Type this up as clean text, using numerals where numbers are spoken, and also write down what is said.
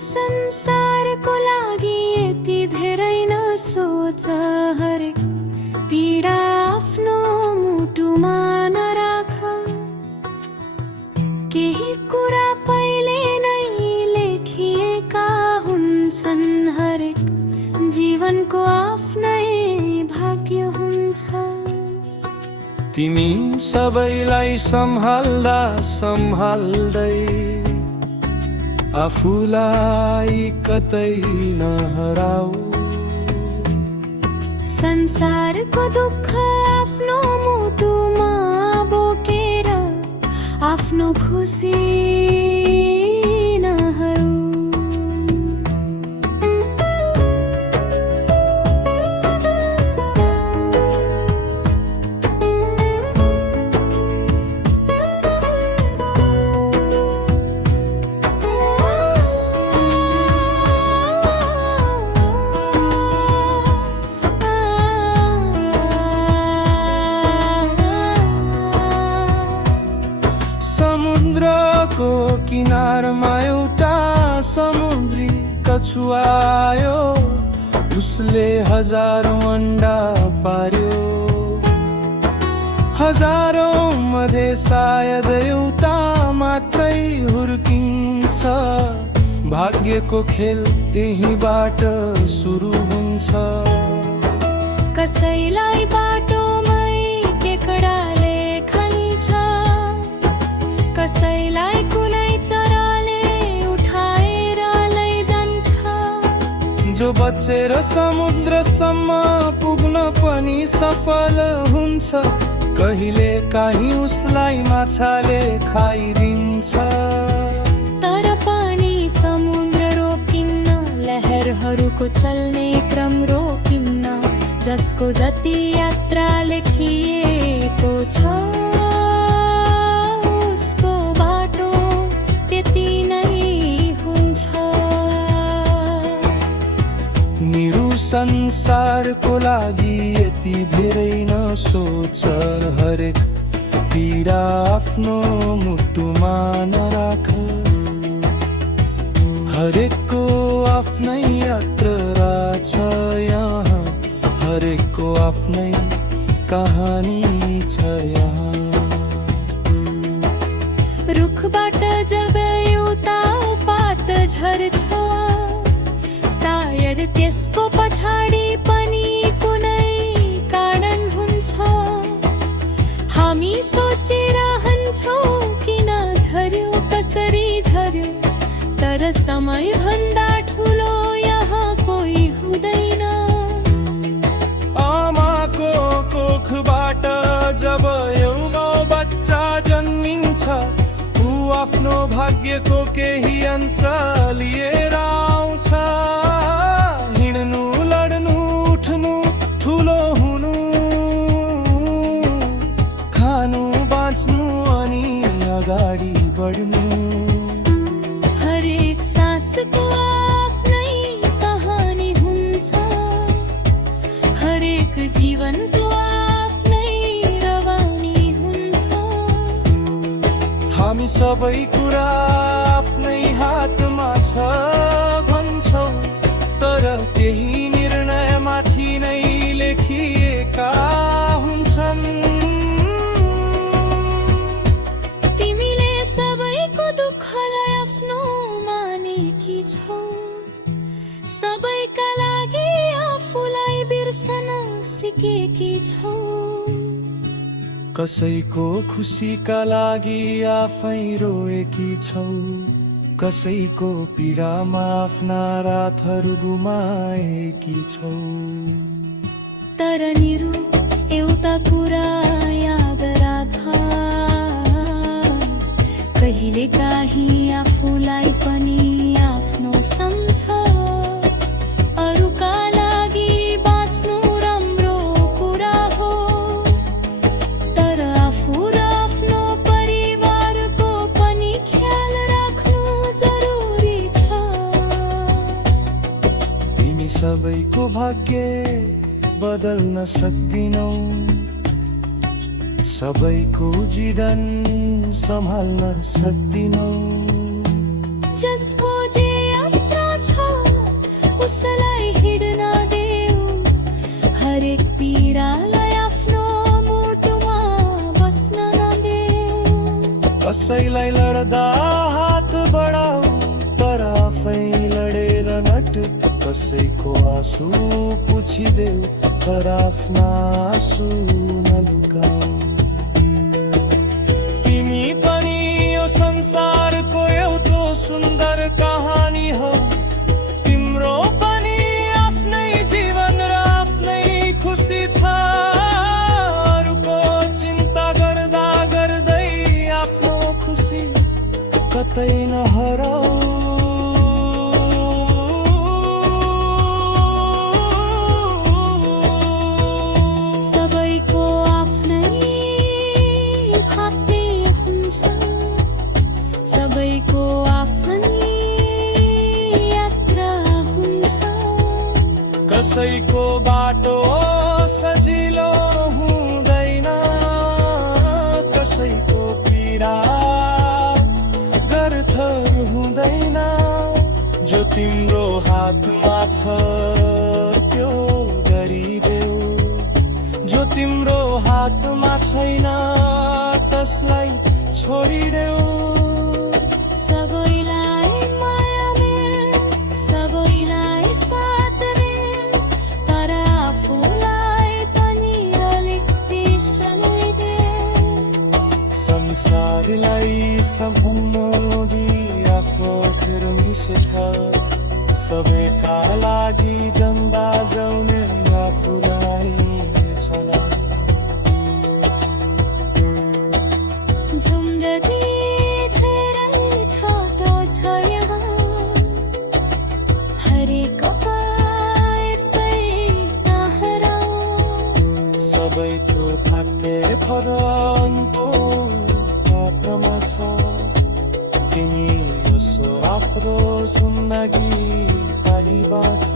संसारको लागि यति धेरै नसोच, हरेक पीडा आफ्नो मुटुमा नराख। केही कुरा पहिले नै लेखिएका हुन्छन्, हरेक जीवनको आफ्नै भाग्य हुन्छ। तिमी सबैलाई सम्हाल्दा सम्हाल्दै आफूलाई कतै नहराऊ। संसारको दुःख आफ्नो मुटुमा बोकेर आफ्नो खुसी नहरू। समुद्रको किनारमा एउटा समुद्री कछुवा आयो, उसले हजारौं अन्डा पार्यो। हजारौं मध्ये सायद एउटा मात्रै हुर्किन्छ। भाग्यको खेल त्यहीबाट सुरु हुन्छ। कसैलाई बाटोमै केकडाले खान्छ, कसैलाई कुनै चराले उठाएर लैजान्छ। जो बचेर समुद्रसम्म पुग्न पनि सफल हुन्छ, कहिले काहीँ उसलाई माछाले खाइदिन्छ। तर पनि समुद्र रोकिन्न, लहरहरूको चल्ने क्रम रोकिन्न। जसको जति यात्रा लेखिएको छ, उसको बाटो त्यति नै हुन्छ। मेरो संसारको लागि यति धेरै नसोच, हरेक पीडा आफ्नो मुटुमा नराख। हरेकको आफ्नै यात्रा छ यहाँ, हरेकको आफ्नै कहानी छ यहाँ। रुखबाट जब एउटा पात झर्छ, सायद त्यसको पछाडि पनि कुनै कारण हुन्छ। हामी सोचिरहन्छौँ किन झर्यो, कसरी झर्यो, तर समय भन्दा ठुलो यहाँ कोही हुँदैन। आमाको कोखबाट जब एउटा बच्चा जन्मिन्छ, ऊ आफ्नो भाग्यको केही अंश लिएर आउँछ। हिँड्नु, लड्नु, उठ्नु, ठुलो हुनु, खानु, बाँच्नु अनि अगाडि बढ्नु। हरेक सासको आफ्नै कहानी हुन्छ, हरेक जीवनको आफ्नै रवानी हुन्छ। हामी सबै कुरा आफ्नै हातमा छ भन्छौँ, तर त्यही निर्णयमाथि नै लेखिएका हुन्छन्। तिमीले सबैको दुःखलाई आफ्नो मानेकी छौ, सबैका लागि आफूलाई बिर्सन सिकेकी छौ। कसैको खुसीका लागि आफै रोएकी छौ, कसैको पीडामा आफ्ना रातहरू गुमाएकी छौ। तर निरु एउटा कुरा याद राख, कहिले काहीँ आफूलाई पनि आफ्नो सम्झ। अरूका लागि बाँच्नु राम्रो कुरा हो, तर आफू र आफ्नो परिवारको पनि ख्याल राख्नु जरुरी छ। तिमी सबैको भाग्य बदल्न सक्दिनौ, सबैको जीवन सम्हाल्न सक्दिनौ। जसको जे यात्रा कसैलाई लड्दा हात बढाऊ तर आफै लडेर नट कसैको आँसु पुछिदेऊ तर आफ्ना आँसु नलुकाऊ तिमी पनि यो संसारको एउटो सुन्दर कहानी हौ तिम्रो पनि आफ्नै जीवन र आफ्नै खुसी छ अरूको चिन्ता गर्दा गर्दै आफ्नो खुसी कतै नहराऊ सबैको आफ्नै भाग्य हुन्छ सबैको आफ्नै यात्रा हुन्छ कसैको बाटो सजिलो हुँदैन कसैको पीडा गर्थर हुँदैन जो तिम्रो हातमा छ त्यो गरिदेऊ जो तिम्रो हातमा छैन त्यसलाई छोडिदेऊ सबैलाई माया दे सबैलाई साथ दे तर आफूलाई पनि अलिकति समय दे संसारलाई सम्पूर्ण दिई आफू मिसेठ सबैका लागि जन्दा जाउने आफूलाई छला झुम्जदी धेरै छोटो छ यहाँ हरेक यसै नहराऊ सबैको भाग्य फरनको हातमा छ तिमी यसो आफ्नो जिन्दगी पाइ बाँच